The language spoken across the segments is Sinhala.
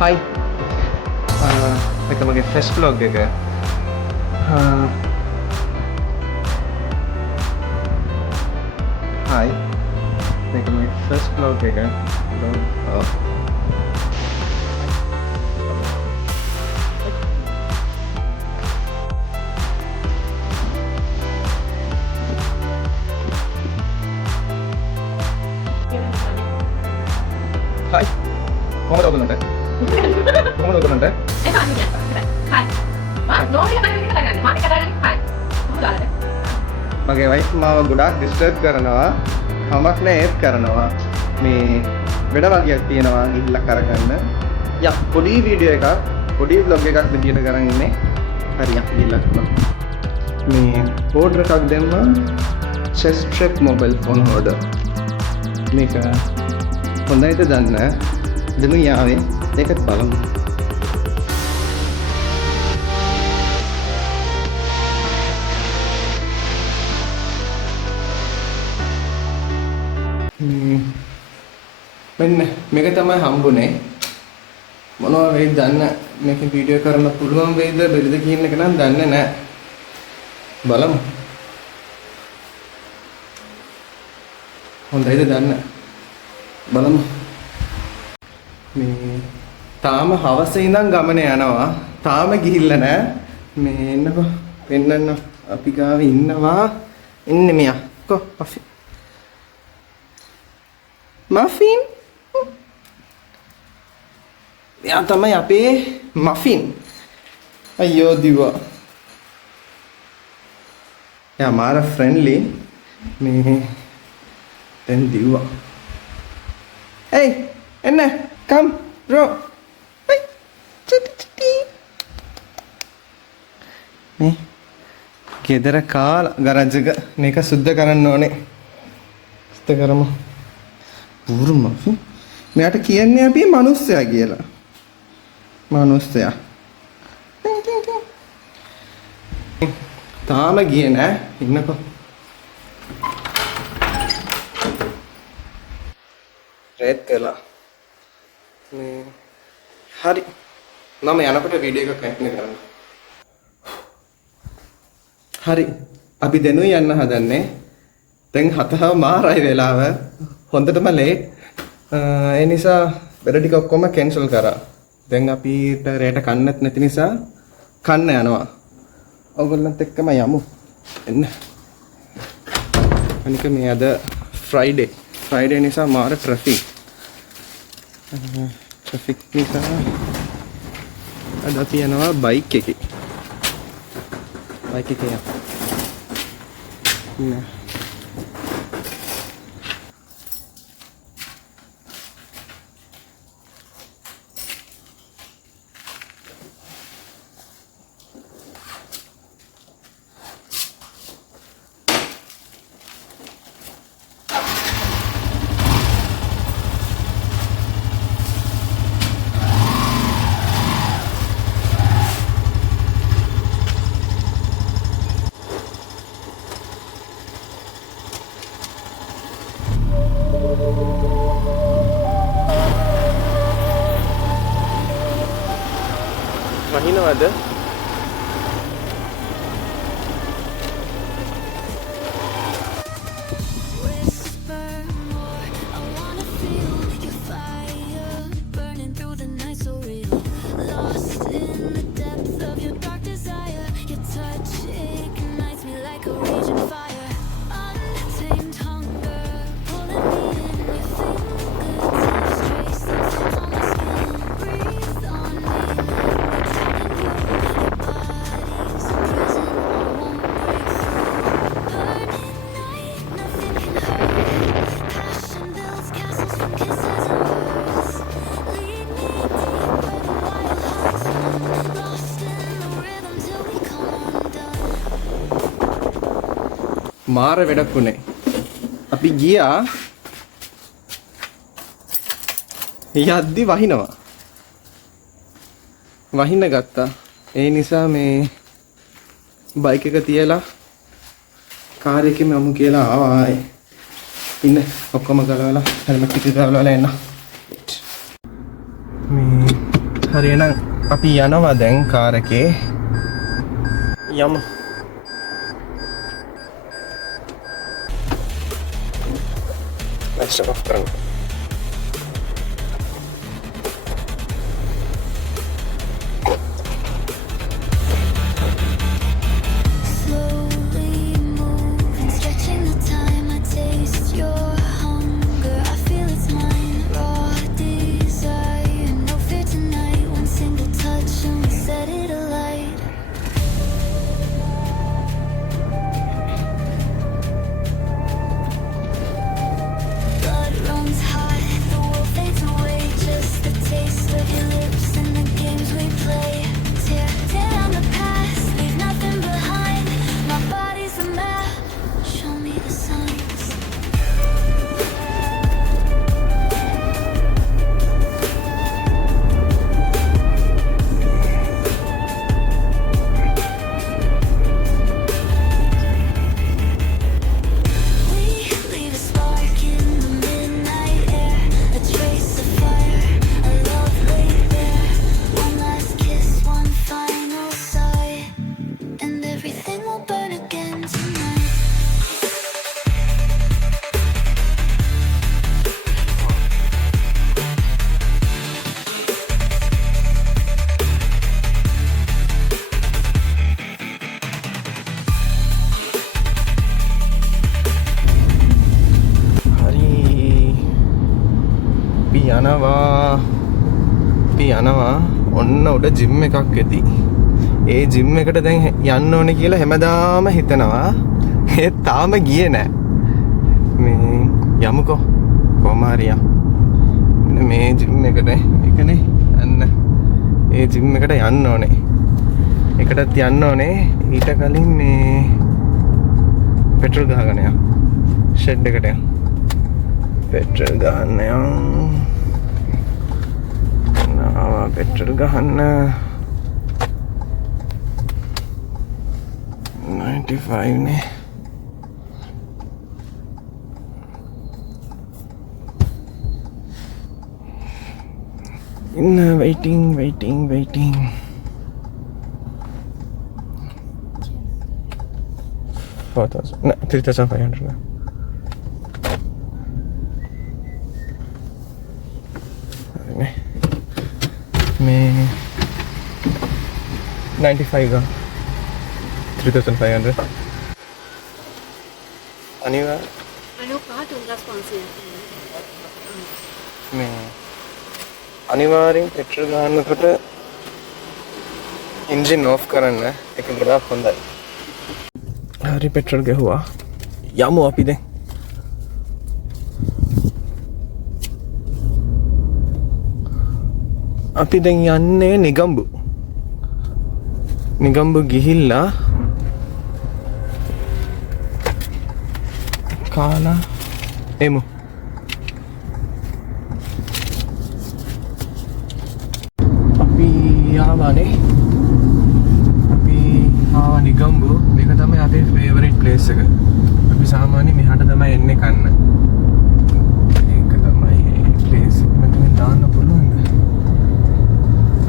Hi. Like my first vlog එක. Hi. Like my first vlog එක. Oh. Hi. කොහමද ඔයගොල්ලන්ට? කොහමද ඔයගොල්ලන්ට? මගේ වයිෆ් මාව ගොඩාක් ඩිස්ටර්බ් කරනවා. කමක් නෑ ඒත් කරනවා. මේ වැඩ වගේක් තියෙනවා ගිහිල්ලා කරගන්න. යා පොඩි වීඩියෝ එකක්, පොඩි vlog එකක් විදියට කරන් ඉන්නේ. හරියක් ගිහිල්ලා කරනවා. මේ ඕඩර් එකක් දෙන්න chess trap mobile phone order. මේක හොඳයිද දන්න දෙමු යාවේ ඒකත් බලමු. මෙන්න මේක තමයි හම්බුනේ. මොනවා වෙයිද දන්න මේක වීඩියෝ කරන්න පුළුවන් වෙයිද බැරිද කියන එක නම් දන්නේ නැහැ. බලමු. හොඳයිද දන්න බලමු. මේ තාම හවස ඉඳන් ගමනේ යනවා. තාම ගිහිල්ලා නැහැ. මේ එන්නකෝ පෙන්නන්න අපි ගාවේ ඉන්නවා. ඉන්නේ මෙයා. කො මෆින්. මෆින්. මෙයා තමයි අපේ මෆින්. අයියෝ දිවා. යා මාර ෆ්‍රෙන්ඩ්ලි. මේ දැන් දිවා. Hey, Anna, come, bro. Hey, chiti. නේ ගෙදර කාලා ගරාජ් එක මේක සුද්ධ කරන්න ඕනේ. සුද්ධ කරමු. පුරුම. මෙයාට කියන්නේ අපි මිනිස්සයා කියලා. මිනිස්සයා. තාම ගියේ නෑ. ඉන්නකෝ. රෙත් වෙලා මේ හරි මම යනකොට වීඩියෝ එකක් කැප්චර් කරන්න. හරි අපි දෙනුයි යන්න හදන්නේ. දැන් 7:00 මාරයි වෙලාව. හොඳටම ලේට්. ඒ නිසා වැඩ ටික ඔක්කොම කැන්සල් කරා. දැන් අපිට රේට කන්නත් නැති නිසා කන්න යනවා. ඔයගොල්ලන්ත් එක්කම යමු. එන්න. අනික මේ අද ෆ්‍රයිඩේ නිසා මාර ට්‍රැෆික් නිසා අද අපි යනවා බයික් එකේ යන්න. වහිනවද? මාර වැඩක් උනේ. අපි ගියා යද්දි වහිනවා. වහින්න ගත්තා. ඒ නිසා මේ බයික් එක තියලා කාර් එකෙම යමු කියලා ආවා. ඉන්න ඔක්කොම ගලවලා හෙල්මට් ටික ගලවලා එන්න. මේ හරිනම් අපි යනවා දැන් කාර් එකේ යමු. Let's off කරමු. යනවා ඔන්න උඩ ජිම් එකක් ඇති. ඒ ජිම් එකට දැන් යන්න ඕනේ කියලා හැමදාම හිතනවා. ඒත් තාම ගියේ නෑ. මේ යමුකෝ කොහම හරි යමු. මේ ජිම් එකට එකනේ අන්න ඒ ජිම් එකට යන්න ඕනේ. එකටත් යන්න ඕනේ. ඊට කලින් මේ පෙට්‍රල් ගහගෙන යන්න. ෂෙඩ් එකට යන්න. පෙට්‍රල් ගහන්න යන්න. पेट्रोल गहना 95 ने in waiting 4000 no 3500 में 95 का 3500 में अनिवार्य पेट्रोल ගන්නකොට इंजिन ऑफ කරන්න එක ගොඩාක් හොඳයි. හරි පෙට්‍රල් ගහුවා. යමු අපි දැන්. අපි දැන් යන්නේ නිගම්බු ගිහිල්ලා කාලා එමු. අපි ආවනේ. අපි ආව නිගම්බු. මේක තමයි අපේ ෆේවරිට් ප්ලේස් එක. අපි සාමාන්‍යයෙන් මෙහාට තමයි එන්නේ කන්න. ඒක තමයි ප්ලේස් එක. මෙතන දාන්න පුළුවන්ද?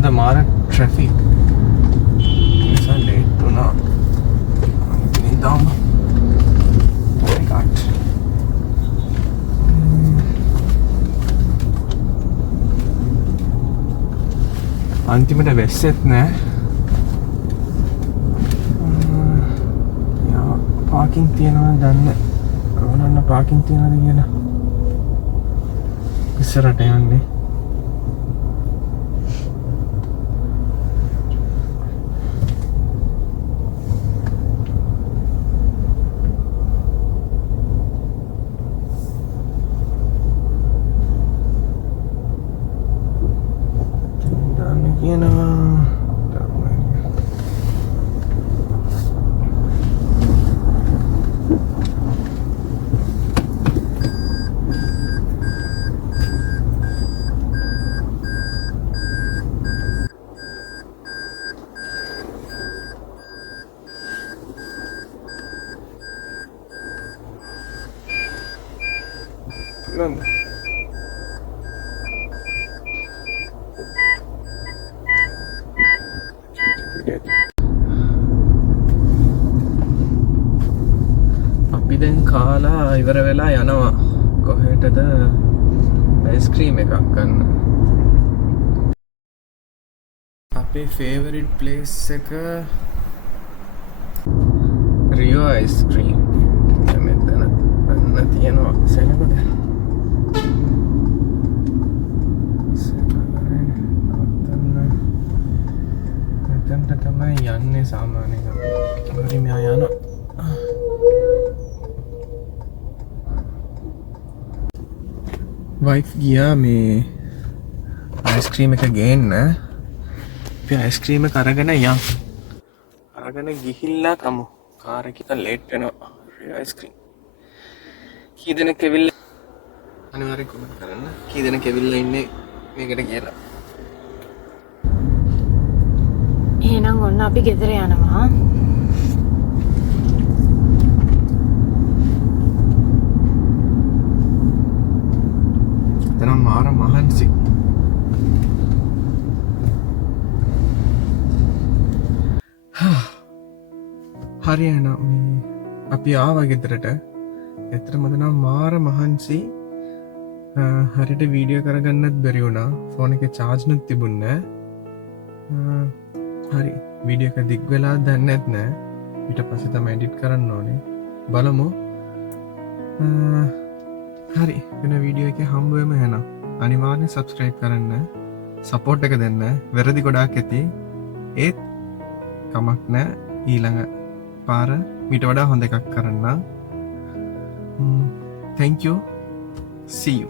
The Mara traffic is a late to not down. Oh my god. අන්තිමට වැස්සෙත් නෑ. පාකින් තියෙනවා දන්න ඕනන්න පාකින් තියෙනවද කියලා ඉස්සරට යන්නේ. අපි දැන් කාලා ඉවර වෙලා යනවා කොහෙටද අයිස්ක්‍රීම් එකක් ගන්න. අපේ ෆේවරිට් ප්ලේස් එක රියෝ අයිස්ක්‍රීම්. මෙතන අන්න තියෙනවා සෙනගද. මෙතනට තමයි යන්නේ සාමාන්‍යයෙන්. හරි මෙයා යනවා. වයිෆ් ගියා මේ අයිස්ක්‍රීම් එක ගේන්න. අපි අයිස්ක්‍රීම් එක අරගෙන යන්. අරගෙන ගිහිල්ලා කමු. කාර් එක ලේට් වෙනවා. අයිස්ක්‍රීම් කී දෙනෙක් ඇවිල්ලා අනිවාර්යෙන් කමෙන්ට් කරන්න. කී දෙනෙක් ඇවිල්ලා ඉන්නේ මේකට කියලා. එහෙනම් ඔන්න අපි ගෙදර යනවා. එතනම් මාර මහන්සි. හරි එහෙනම් මේ අපි ආවා ගෙදරට. එතරම් නම් මාර මහන්සි. හරියට වීඩියෝ කරගන්නත් බැරි වුණා. ෆෝන් එකේ charge නුත් තිබුණේ නැහැ. හරි වීඩියෝ එක දිග් වෙලා දන්නෙත් නෑ. ඊට පස්සේ තමයි එඩිට් කරන්න ඕනේ. බලමු. හරි වෙන වීඩියෝ එකේ හම්බ වෙමු එහෙනම්. අනිවාර්යෙන් subscribe කරන්න. support එක දෙන්න. වැරදි ගොඩාක් ඇති. ඒත් කමක් නෑ. ඊළඟ පාර මීට වඩා හොඳ එකක් කරන්න. Thank you. See you.